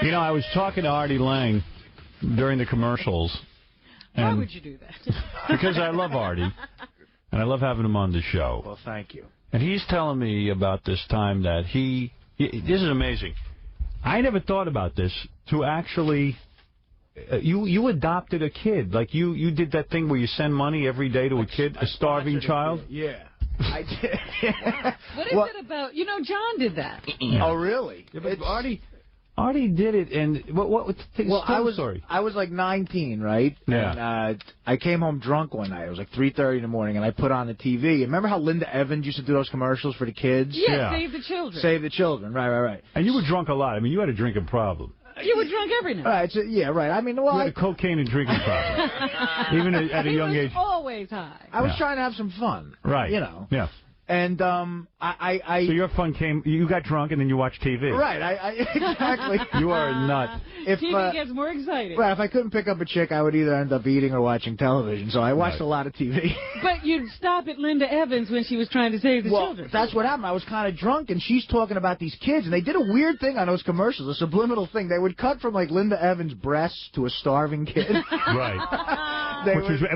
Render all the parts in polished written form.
You know, I was talking to Artie Lang during the commercials. Why would you do that? Because I love Artie, and I love having him on the show. Well, thank you. And he's telling me about this time that this is amazing. I never thought about this, to actually, you adopted a kid. Like, you did that thing where you send money every day to a kid, a starving child? Yeah. I did. What is it about? You know, John did that. Oh, really? Yeah, but Artie did it, and story. I was like 19, right? Yeah. And I came home drunk one night. It was like 3:30 in the morning, and I put on the TV. Remember how Linda Evans used to do those commercials for the kids? Yeah, Save the Children. Save the Children, right. And you were drunk a lot. I mean, you had a drinking problem. You were drunk every night. Right, yeah, right. I mean, well, you had a cocaine and drinking problem, even at a young age. Always high. I was trying to have some fun, right? You know. Yeah. And So your fun came. You got drunk and then you watched TV. Right. Exactly. You are a nut. TV gets more exciting. Right. If I couldn't pick up a chick, I would either end up eating or watching television. So I watched a lot of TV. But you'd stop at Linda Evans when she was trying to save the children. That's what happened. I was kind of drunk, and she's talking about these kids, and they did a weird thing on those commercials, a subliminal thing. They would cut from like Linda Evans' breasts to a starving kid. Right.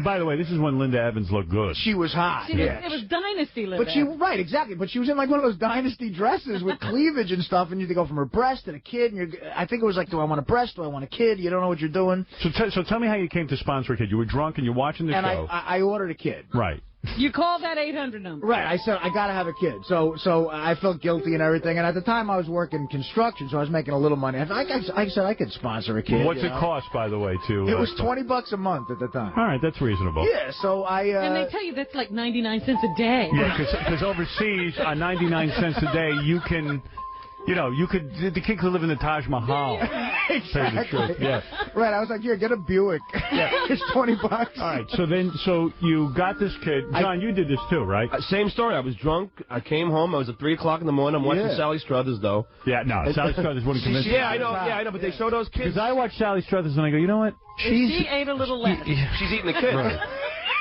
By the way, this is when Linda Evans looked good. She was hot. It was Dynasty Linda. Right, exactly. But she was in like one of those Dynasty dresses with cleavage and stuff, and you had to go from her breast to the kid. And I think it was like, do I want a breast? Do I want a kid? You don't know what you're doing. So tell me how you came to sponsor a kid. You were drunk and you're watching the show. And I ordered a kid. Right. You called that 800 number. Right. I said, I got to have a kid. So I felt guilty and everything. And at the time, I was working construction, so I was making a little money. I said I could sponsor a kid. What's it cost, by the way, to... It was $20 a month at the time. All right, that's reasonable. Yeah, so and they tell you that's like 99 cents a day. Yeah, because overseas, on 99 cents a day, you can... You know, the kid could live in the Taj Mahal. Exactly. Yeah. Right, I was like, here, get a Buick. Yeah. It's $20. All right, so you got this kid. John, you did this too, right? Same story. I was drunk. I came home. I was at 3 o'clock in the morning. I'm watching Sally Struthers, though. Yeah, no, Sally Struthers wouldn't convince me. Yeah, I know, but they show those kids. Because I watch Sally Struthers and I go, you know what? She ate a little less. She's eating the kid. Right.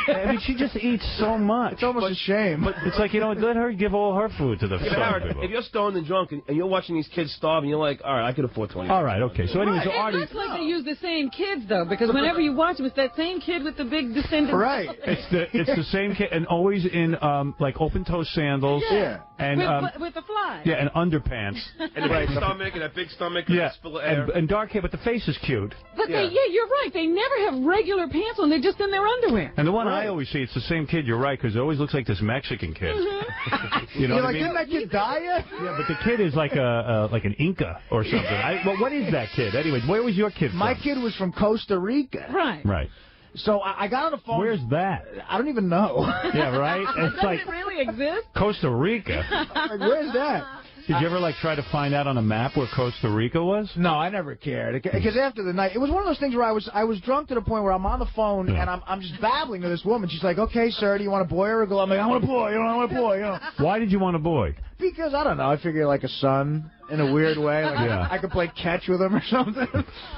I mean, she just eats so much. It's almost a shame. But it's like, let her give all her food to the starving people. If you're stoned and drunk and you're watching these kids starve and you're like, all right, I could afford 20. All right, okay. So anyway, so Artie... It looks like they use the same kids, though, because whenever you watch them, it's that same kid with the big descendant. Right. It's the same kid, and always in, like, open-toe sandals. Yeah. And, with the fly. Yeah, and underpants. And the big stomach, and that big stomach, and that spill of air. And dark hair, but the face is cute. But you're right. They never have regular pants on. They're just in their underwear. And the one I always see, it's the same kid, you're right, because it always looks like this Mexican kid. Mm-hmm. You know you're what like, I mean? didn't that kid die yet? Yeah, but the kid is like an Inca or something. Well, what is that kid? Anyway, where was your kid from? My kid was from Costa Rica. Right. Right. So I got on the phone. Where's that? I don't even know. Yeah, right? It's Does like it really exist? Costa Rica. Like, where's that? Did you ever, like, try to find out on a map where Costa Rica was? No, I never cared. Because after the night, it was one of those things where I was drunk to the point where I'm on the phone and I'm just babbling to this woman. She's like, okay, sir, do you want a boy or a girl? I'm like, I want a boy. I want a boy. You know. Why did you want a boy? Because, I don't know, I figure like a son in a weird way. Like I could play catch with him or something.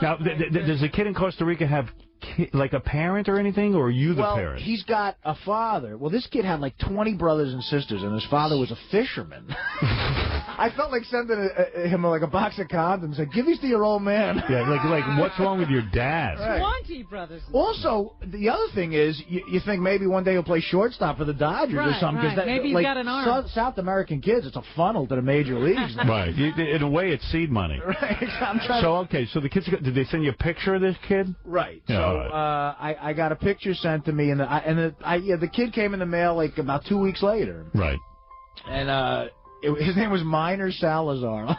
Now, does the kid in Costa Rica have, like, a parent or anything, or are you the parent? Well, he's got a father. Well, this kid had like 20 brothers and sisters, and his father was a fisherman. I felt like sending him like a box of condoms. Like, give these to your old man. Yeah, like what's wrong with your dad? Right. 20 brothers. Also, the other thing is, you think maybe one day he'll play shortstop for the Dodgers or something. Right. Maybe he's got an arm. South American kids, it's a funnel to the major leagues. Right. In a way, it's seed money. Right. So the kids, did they send you a picture of this kid? Right. Yeah, so I got a picture sent to me, and the kid came in the mail like about 2 weeks later. Right. And his name was Minor Salazar.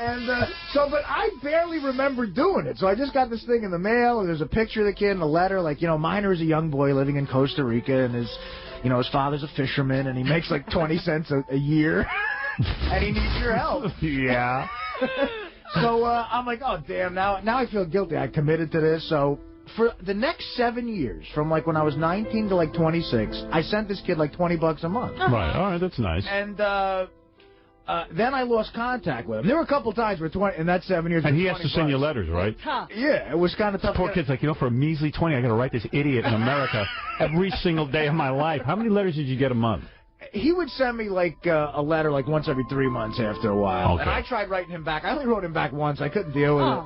And but I barely remember doing it. So I just got this thing in the mail, and there's a picture of the kid and a letter, like, Minor is a young boy living in Costa Rica, and his father's a fisherman, and he makes like 20 cents a year, and he needs your help. Yeah. So I'm like, oh, damn, now I feel guilty. I committed to this. So for the next 7 years, from like when I was 19 to like 26, I sent this kid like $20 a month. Right. All right, that's nice. And then I lost contact with him. There were a couple times where in that 7 years... And he has to send you letters, right? Tough. Yeah, it was kind of tough. Poor kid's like, for a measly 20, I got to write this idiot in America every single day of my life. How many letters did you get a month? he would send me like a letter like once every 3 months after a while. Okay. And I tried writing him back. I only wrote him back once. I couldn't deal with it.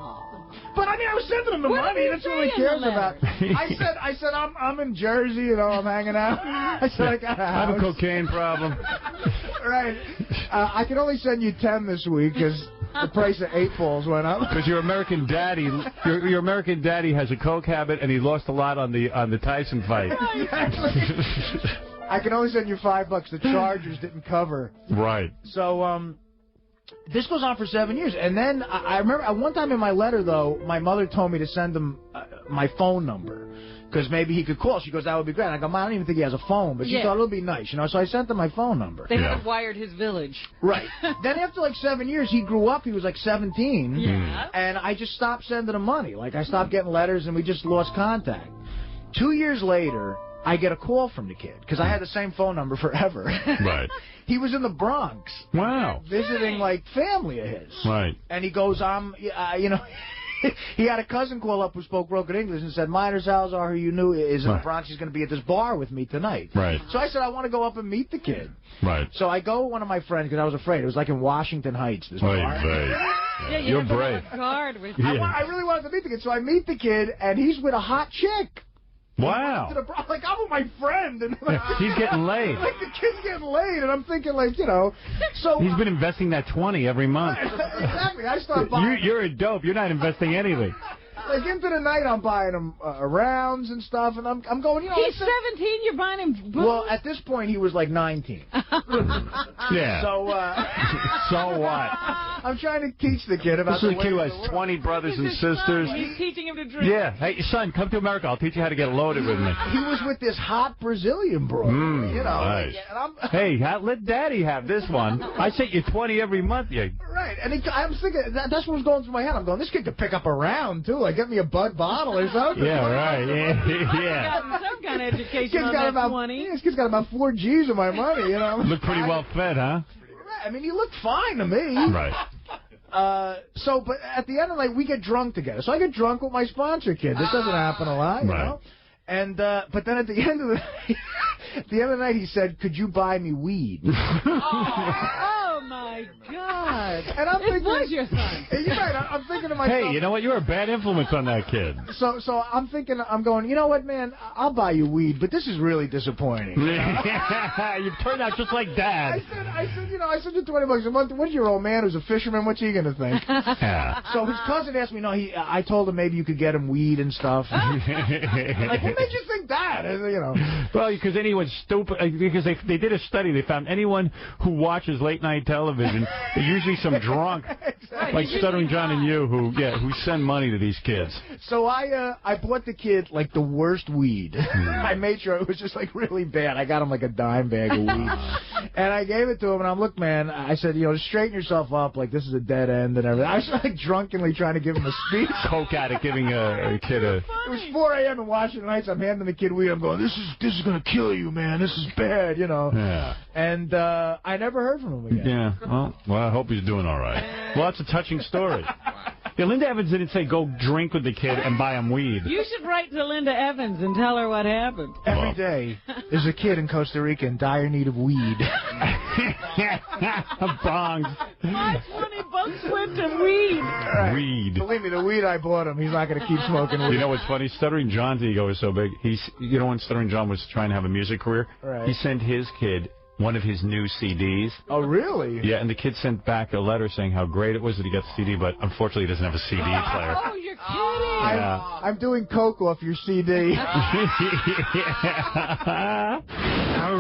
But I mean, I was sending him the money. That's what he cares about. I said, I'm in Jersey. You know, I'm hanging out. I said, I got a house. I have a cocaine problem. Right. I can only send you 10 this week because the price of 8 balls went up. Because your American daddy, your American daddy has a coke habit, and he lost a lot on the Tyson fight. I can only send you $5. The Chargers didn't cover. Right. So this goes on for 7 years, and then I remember at one time in my letter though, my mother told me to send him my phone number. Because maybe he could call. She goes, that would be great. And I go, Mom, I don't even think he has a phone. But she thought it would be nice, you know. So I sent him my phone number. They haven't wired his village. Right. Then after like 7 years, he grew up. He was like 17. Yeah. And I just stopped sending him money. Like, I stopped getting letters, and we just lost contact. 2 years later, I get a call from the kid. Because I had the same phone number forever. Right. He was in the Bronx. Wow. Visiting, like, family of his. Right. And he goes, you know... He had a cousin call up who spoke broken English and said, Minor Salazar, who you knew is in the Bronx, he's going to be at this bar with me tonight. Right. So I said, I want to go up and meet the kid. Right. So I go with one of my friends because I was afraid. It was like in Washington Heights, this bar. Yeah, you're brave. Card with I really wanted to meet the kid. So I meet the kid, and he's with a hot chick. Wow. Like, I'm with my friend. And he's getting laid. Like, the kid's getting laid, and I'm thinking, like, you know. So he's been investing that 20 every month. Exactly. I start buying. You're a dope. You're not investing anything. Like, into the night, I'm buying him rounds and stuff, and I'm going, you know. He's 17, you're buying him booze? Well, at this point, he was like 19. Yeah. So what? I'm trying to teach the kid about this is a kid who has 20 brothers and sisters. He's teaching him to drink. Yeah. Hey, son, come to America. I'll teach you how to get loaded with me. He was with this hot Brazilian broad. You know. Nice. Like, hey, let Daddy have this one. I sent you 20 every month. Yeah. Right. And I was thinking, that's what was going through my head. I'm going, this kid could pick up a round, too. Like, get me a Bud bottle or something. Yeah, right. Yeah. Got some kind of education on that 20. This kid's got about 4 G's of my money, you know. Look pretty well fed, huh? Right. I mean, he looked fine to me. Right. But at the end of the night, we get drunk together. So I get drunk with my sponsor kid. This doesn't happen a lot, you know. And but then at the end of the night, he said, "Could you buy me weed?" Oh my God! And I'm thinking, was your son. You're right. I'm thinking to myself. Hey, you know what? You're a bad influence on that kid. So I'm thinking, I'm going, you know what, man? I'll buy you weed, but this is really disappointing. You know? You turned out just like Dad. I said, you know, I sent you $20 a month. What's your old man who's a fisherman? What's he gonna think? Yeah. So his cousin asked me, I told him maybe you could get him weed and stuff. Like, what made you think that? You know. Well, because anyone's stupid. Because they did a study. They found anyone who watches late night television, they're usually some drunk, like Stuttering John and you, who send money to these kids. So I bought the kid like the worst weed. I made sure it was just like really bad. I got him like a dime bag of weed, and I gave it to him. And I'm, look, man, I said, you know, straighten yourself up. Like, this is a dead end and everything. I was like drunkenly trying to give him a speech. Coke addict giving a kid a. It was 4 a.m. in Washington Heights. I'm handing the kid weed. I'm going, this is gonna kill you, man. This is bad, you know. Yeah. And I never heard from him again. Yeah. Well, I hope he's doing all right. Well, that's a touching story. Yeah, Linda Evans didn't say go drink with the kid and buy him weed. You should write to Linda Evans and tell her what happened. Every day, there's a kid in Costa Rica in dire need of weed. Bongs. My $20 went to weed. Right. Weed. Believe me, the weed I bought him, he's not going to keep smoking weed. You know what's funny? Stuttering John's ego is so big. You know when Stuttering John was trying to have a music career? Right. He sent his kid one of his new CDs. Oh, really? Yeah, and the kid sent back a letter saying how great it was that he got the CD, but unfortunately he doesn't have a CD player. Oh, you're kidding. Yeah. I'm doing coke off your CD. How's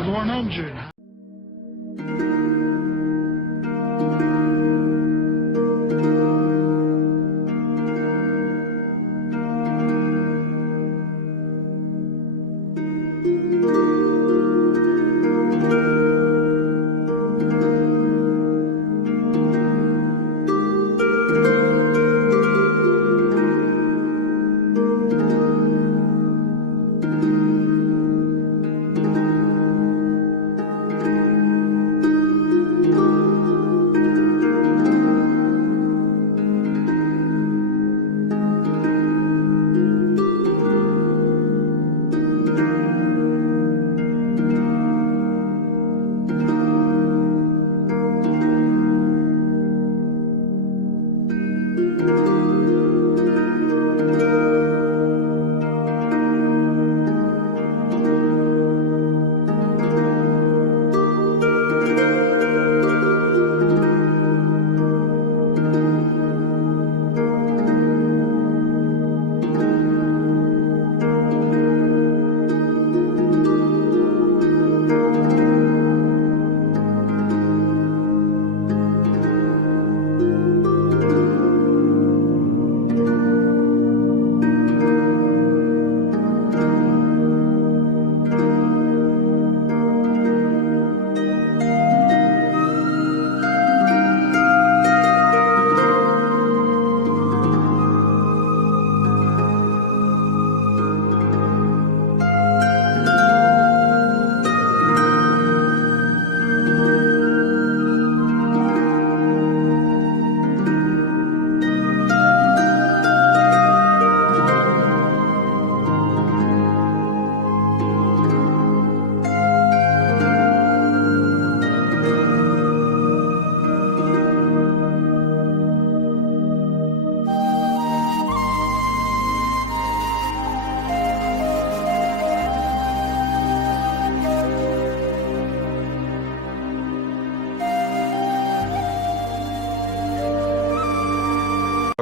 100?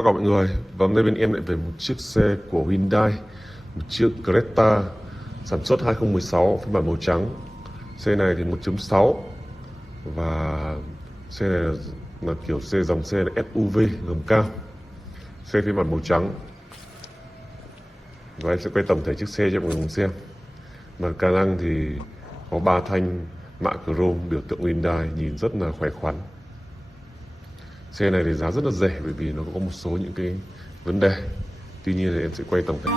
Chào mọi người, và hôm nay bên em lại về một chiếc xe của Hyundai, một chiếc Creta sản xuất 2016 phiên bản màu trắng. Xe này thì 1.6 và xe này là kiểu xe dòng xe là SUV gầm cao. Xe phiên bản màu trắng. Và em sẽ quay tổng thể chiếc xe cho mọi người cùng xem. Mà ca năng thì có 3 thanh mạ chrome biểu tượng Hyundai, nhìn rất là khỏe khoắn. Xe này thì giá rất là rẻ bởi vì nó có một số những cái vấn đề. Tuy nhiên thì em sẽ quay tổng thể.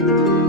you.